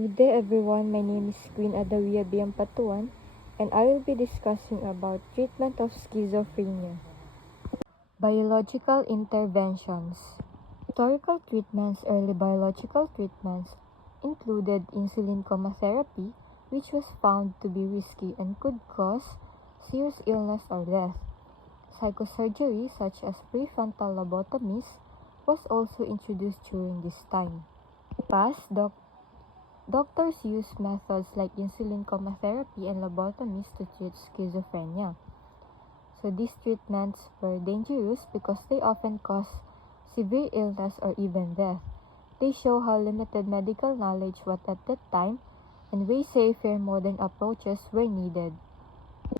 Good day everyone, my name is Queen Adawiya B. Ampatuan and I will be discussing about treatment of schizophrenia. Biological interventions. Historical treatments. Early biological treatments included insulin chemotherapy, which was found to be risky and could cause serious illness or death. Psychosurgery such as prefrontal lobotomies was also introduced during this time. Past doctors use methods like insulin chemotherapy and lobotomies to treat schizophrenia. So these treatments were dangerous because they often cause severe illness or even death. They show how limited medical knowledge was at that time and way safer modern approaches were needed.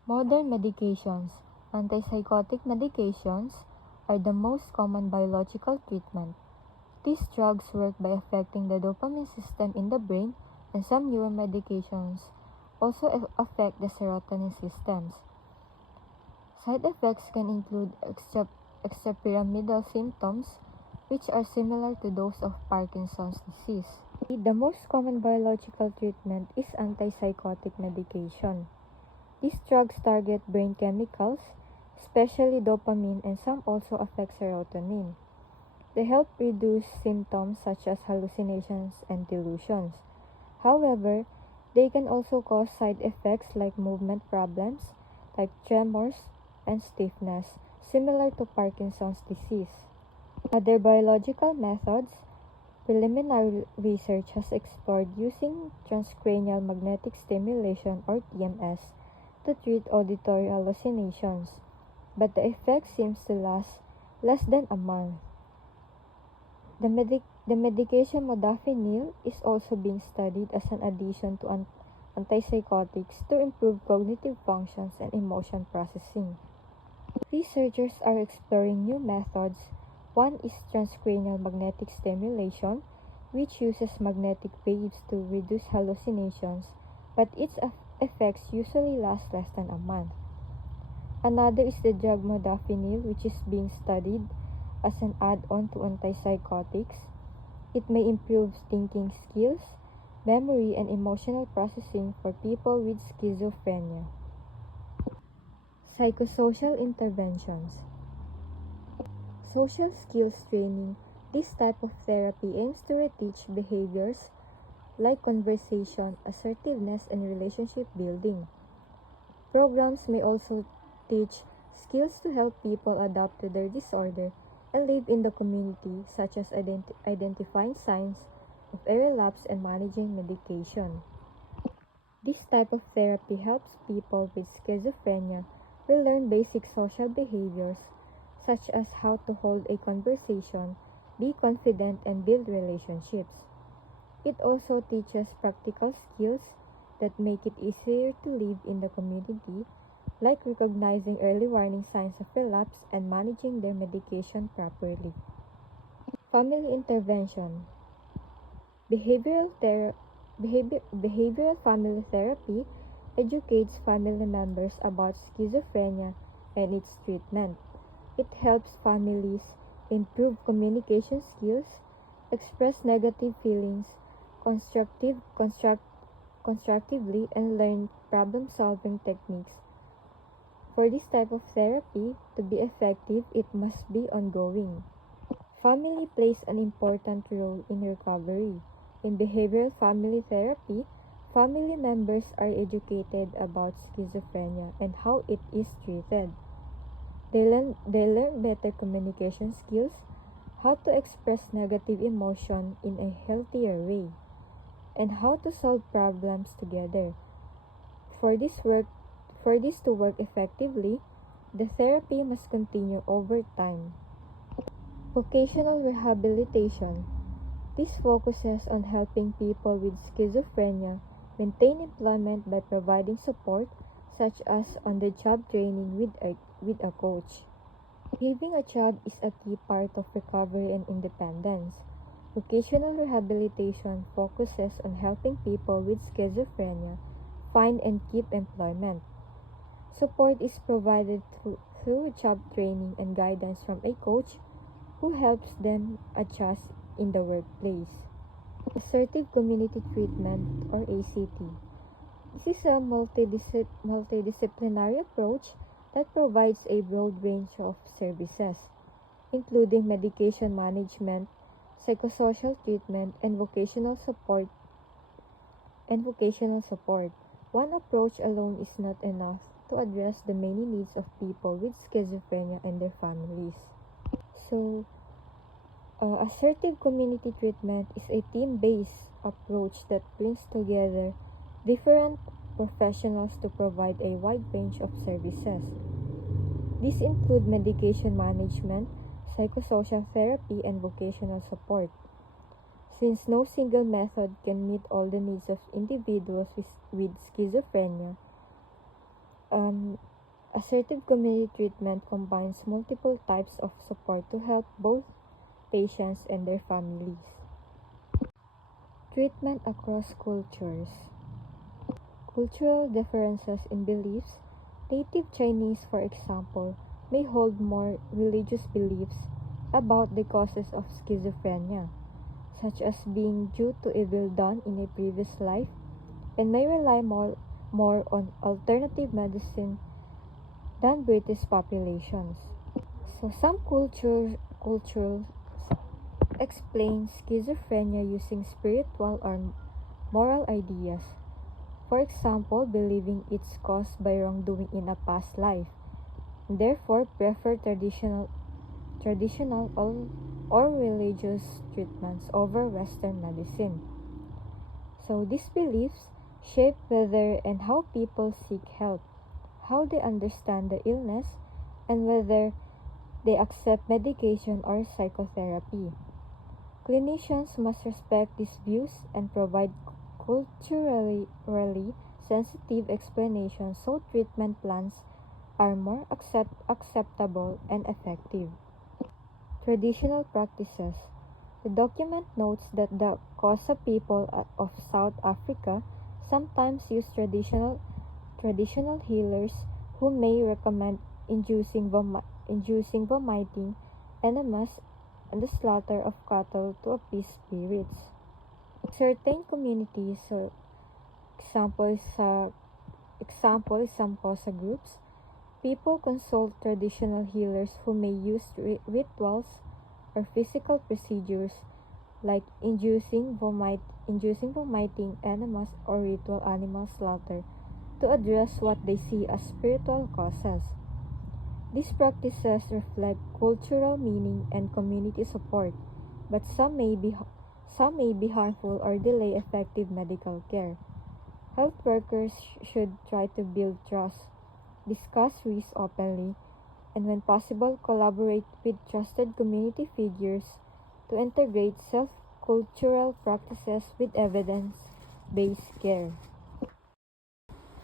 Modern medications. Antipsychotic medications are the most common biological treatment. These drugs work by affecting the dopamine system in the brain, and some neuromedications also affect the serotonin systems. Side effects can include extrapyramidal symptoms, which are similar to those of Parkinson's disease. The most common biological treatment is antipsychotic medication. These drugs target brain chemicals, especially dopamine, and some also affect serotonin. They help reduce symptoms such as hallucinations and delusions. However, they can also cause side effects like movement problems, like tremors and stiffness, similar to Parkinson's disease. Other biological methods. Preliminary research has explored using transcranial magnetic stimulation or TMS to treat auditory hallucinations, but the effect seems to last less than a month. The medication modafinil is also being studied as an addition to antipsychotics to improve cognitive functions and emotion processing. Researchers are exploring new methods. One is transcranial magnetic stimulation, which uses magnetic waves to reduce hallucinations, but its effects usually last less than a month. Another is the drug modafinil, which is being studied as an add-on to antipsychotics. It may improve thinking skills, memory, and emotional processing for people with schizophrenia. Psychosocial interventions. Social skills training. This type of therapy aims to reteach behaviors like conversation, assertiveness, and relationship building. Programs may also teach skills to help people adapt to their disorder and live in the community, such as identifying signs of a relapse and managing medication. This type of therapy helps people with schizophrenia relearn basic social behaviors, such as how to hold a conversation, be confident, and build relationships. It also teaches practical skills that make it easier to live in the community, like recognizing early warning signs of relapse and managing their medication properly. Family intervention. Behavioral family therapy educates family members about schizophrenia and its treatment. It helps families improve communication skills, express negative feelings constructively, and learn problem-solving techniques. For this type of therapy to be effective, it must be ongoing. Family plays an important role in recovery. In behavioral family therapy, family members are educated about schizophrenia and how it is treated. They learn better communication skills, how to express negative emotion in a healthier way, and how to solve problems together. For this to work effectively, the therapy must continue over time. Vocational rehabilitation. This focuses on helping people with schizophrenia maintain employment by providing support such as on-the-job training with a coach. Having a job is a key part of recovery and independence. Vocational rehabilitation focuses on helping people with schizophrenia find and keep employment. Support is provided through job training and guidance from a coach who helps them adjust in the workplace. Assertive Community Treatment, or ACT. This is a multidisciplinary approach that provides a broad range of services, including medication management, psychosocial treatment, and vocational support. One approach alone is not enough to address the many needs of people with schizophrenia and their families. So, assertive community treatment is a team-based approach that brings together different professionals to provide a wide range of services. These include medication management, psychosocial therapy, and vocational support. Since no single method can meet all the needs of individuals with schizophrenia, assertive community treatment combines multiple types of support to help both patients and their families. Treatment across cultures. Cultural differences in beliefs. Native Chinese, for example, may hold more religious beliefs about the causes of schizophrenia, such as being due to evil done in a previous life, and may rely more on alternative medicine than British populations. So some cultures explain schizophrenia using spiritual or moral ideas. For example, believing it's caused by wrongdoing in a past life, and therefore prefer traditional or religious treatments over Western medicine. So these beliefs shape whether and how people seek help, how they understand the illness, and whether they accept medication or psychotherapy. Clinicians must respect these views and provide culturally sensitive explanations so treatment plans are more acceptable and effective. Traditional practices. The document notes that the Xhosa people of South Africa sometimes use traditional healers who may recommend inducing vomiting, enemas, and the slaughter of cattle to appease spirits. Certain communities, example is some Xhosa groups, people consult traditional healers who may use rituals or physical procedures like inducing vomiting, enemas, or ritual animal slaughter to address what they see as spiritual causes. These practices reflect cultural meaning and community support, but some may be harmful or delay effective medical care. Health workers should try to build trust, discuss risks openly, and when possible collaborate with trusted community figures to integrate self-cultural practices with evidence-based care.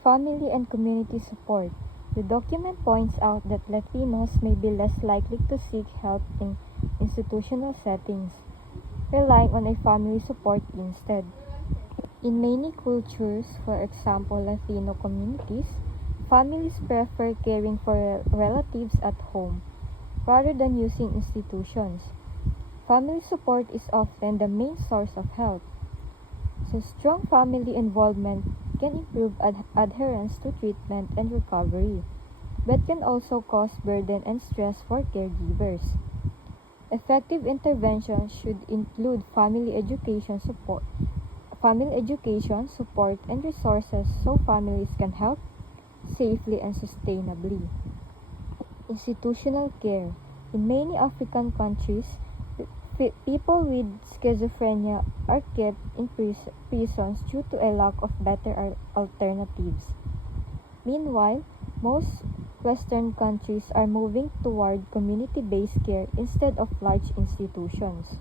Family and community support. The document points out that Latinos may be less likely to seek help in institutional settings, relying on a family support instead. In many cultures, for example Latino communities, families prefer caring for relatives at home rather than using institutions. Family support is often the main source of help. So strong family involvement can improve adherence to treatment and recovery, but can also cause burden and stress for caregivers. Effective interventions should include family education support, and resources so families can help safely and sustainably. Institutional care. In many African countries, people with schizophrenia are kept in prisons due to a lack of better alternatives. Meanwhile, most Western countries are moving toward community-based care instead of large institutions.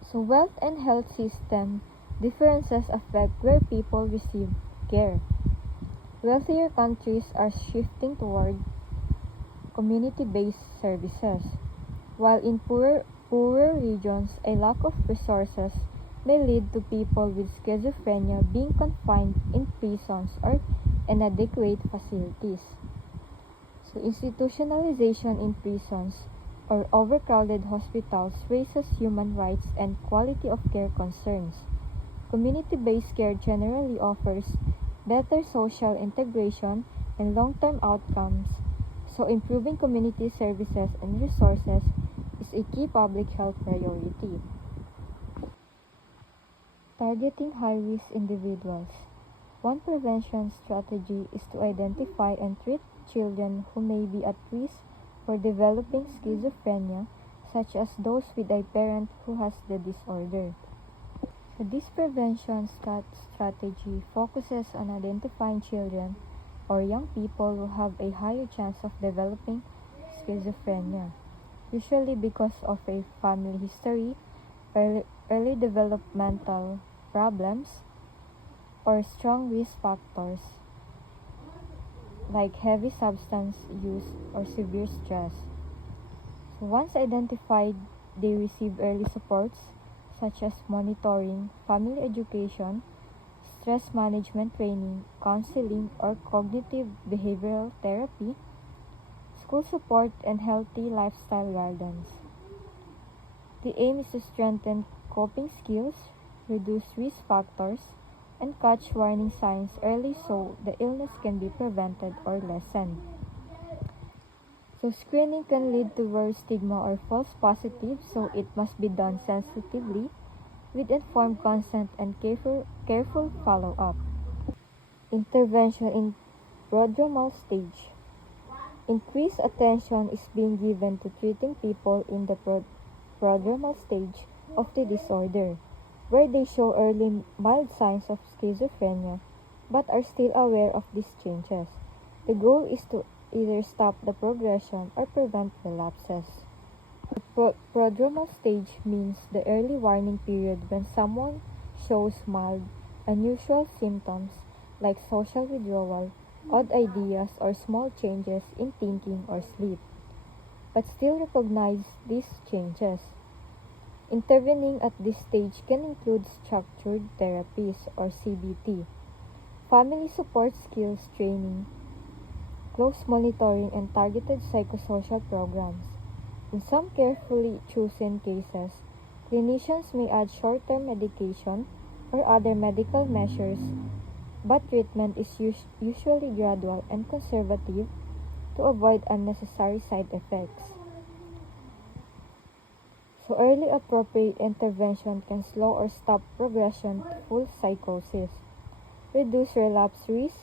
So wealth and health system differences affect where people receive care. Wealthier countries are shifting toward community-based services, while in poorer regions, a lack of resources may lead to people with schizophrenia being confined in prisons or inadequate facilities. So institutionalization in prisons or overcrowded hospitals raises human rights and quality of care concerns. Community-based care generally offers better social integration and long-term outcomes, so improving community services and resources is a key public health priority. Targeting high-risk individuals. One prevention strategy is to identify and treat children who may be at risk for developing schizophrenia, such as those with a parent who has the disorder. This prevention strategy focuses on identifying children or young people who have a higher chance of developing schizophrenia, usually because of a family history, early developmental problems, or strong risk factors like heavy substance use or severe stress. So once identified, they receive early supports such as monitoring, family education, stress management training, counseling or cognitive behavioral therapy, school support, and healthy lifestyle guidance. The aim is to strengthen coping skills, reduce risk factors, and catch warning signs early so the illness can be prevented or lessened. So screening can lead to worse stigma or false positives, so it must be done sensitively with informed consent and careful follow-up. Intervention in prodromal stage. Increased attention is being given to treating people in the prodromal stage of the disorder, where they show early mild signs of schizophrenia but are still aware of these changes. The goal is to either stop the progression or prevent relapses. The prodromal stage means the early warning period when someone shows mild, unusual symptoms like social withdrawal, odd ideas, or small changes in thinking or sleep, but still recognize these changes. Intervening at this stage can include structured therapies or CBT, family support skills training, close monitoring, and targeted psychosocial programs. In some carefully chosen cases, clinicians may add short-term medication or other medical measures, but treatment is usually gradual and conservative to avoid unnecessary side effects. So early appropriate intervention can slow or stop progression to full psychosis, reduce relapse risk,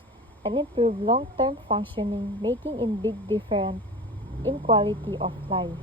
and improve long-term functioning, making a big difference in quality of life.